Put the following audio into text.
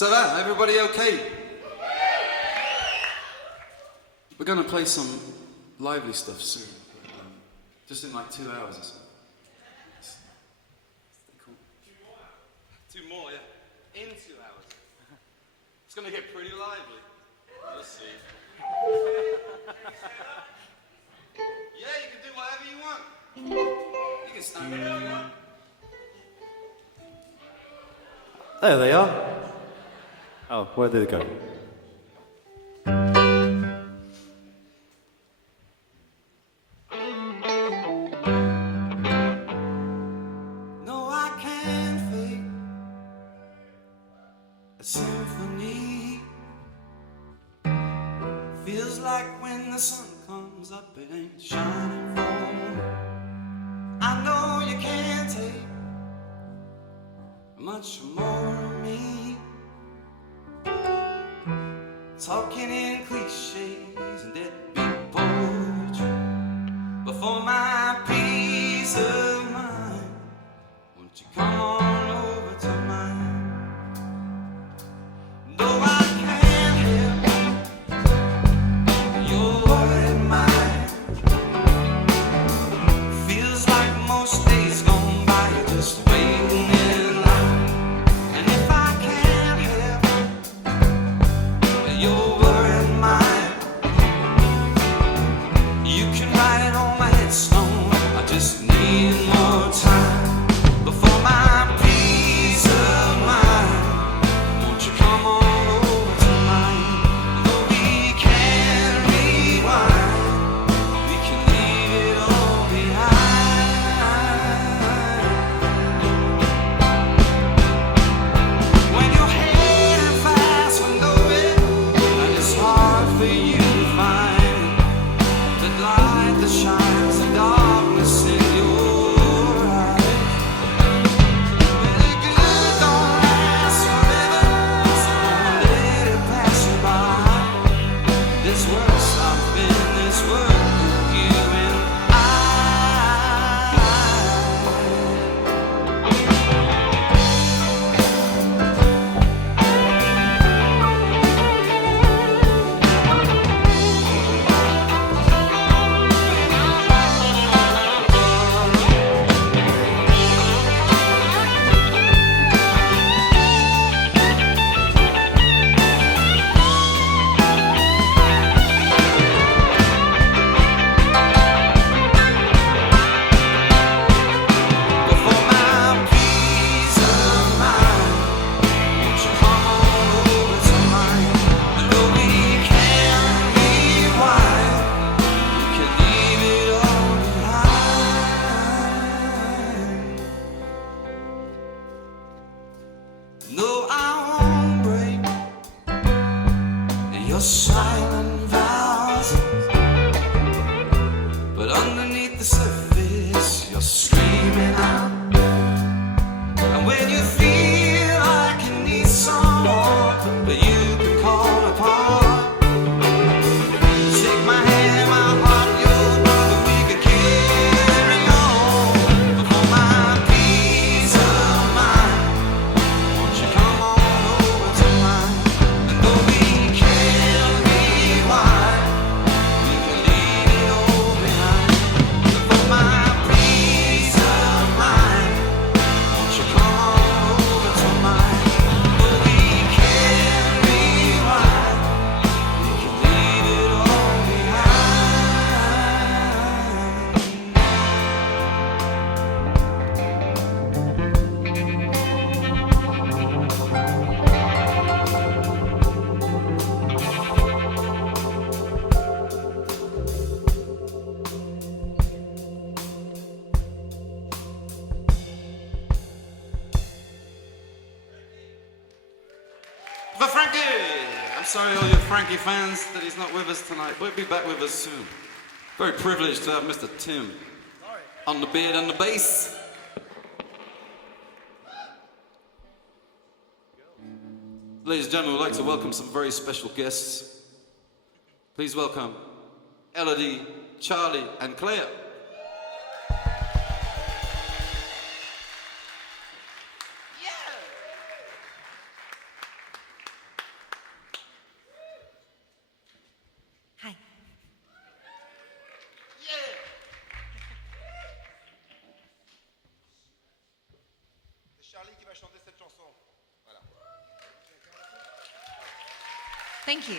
So that, everybody okay? We're gonna play some lively stuff soon. Just in like 2 hours or so. Cool. 2 more, yeah. In 2 hours. It's gonna get pretty lively. You'll see. Yeah, you can do whatever you want. You can stand wherever you want. There they are. Oh, where did it go? No, I can't fake a symphony. Feels like when the sun comes up, it ain't shining for me. I know you can't take much more of me. Talking in cliches and deadbeat poetry. But for my peace of mind, won't you come on over to mine? Though I can't help your mind. Feels like most days gone by, you're just waiting in line. And if I can't help your worried mind, you can write it on my headstone. I just need more time before my peace of mind. Won't you come on over to mine? Though we can rewind, we can leave it all behind. When you're heading fast for nowhere, and it's hard for you to find the light that shines the darkness in your eyes. Well, the good don't last forever, so don't let it pass you by. This world's I've been, this world with you and I. Before my peace of mind, won't you come on over to mine? And though we can rewind, we can leave it all behind. No, I won't break your silent vows, but underneath the surface, you're screaming out. And when you feel like you need someone that you can call upon, take my hand, my heart, your brother, we could carry on. Before my peace of mind, won't you come on over to mine? And though we can't rewind, we can leave it all behind. Before my peace of mind, won't you come on over to mine? Though we can't rewind, we can leave it all For Frankie! I'm sorry, all you Frankie fans, that he's not with us tonight, but he'll be back with us soon. Very privileged to have Mr. Tim on the beard and the bass. Ladies and gentlemen, we'd like to welcome some very special guests. Please welcome Elodie, Charlie, and Claire. Thank you.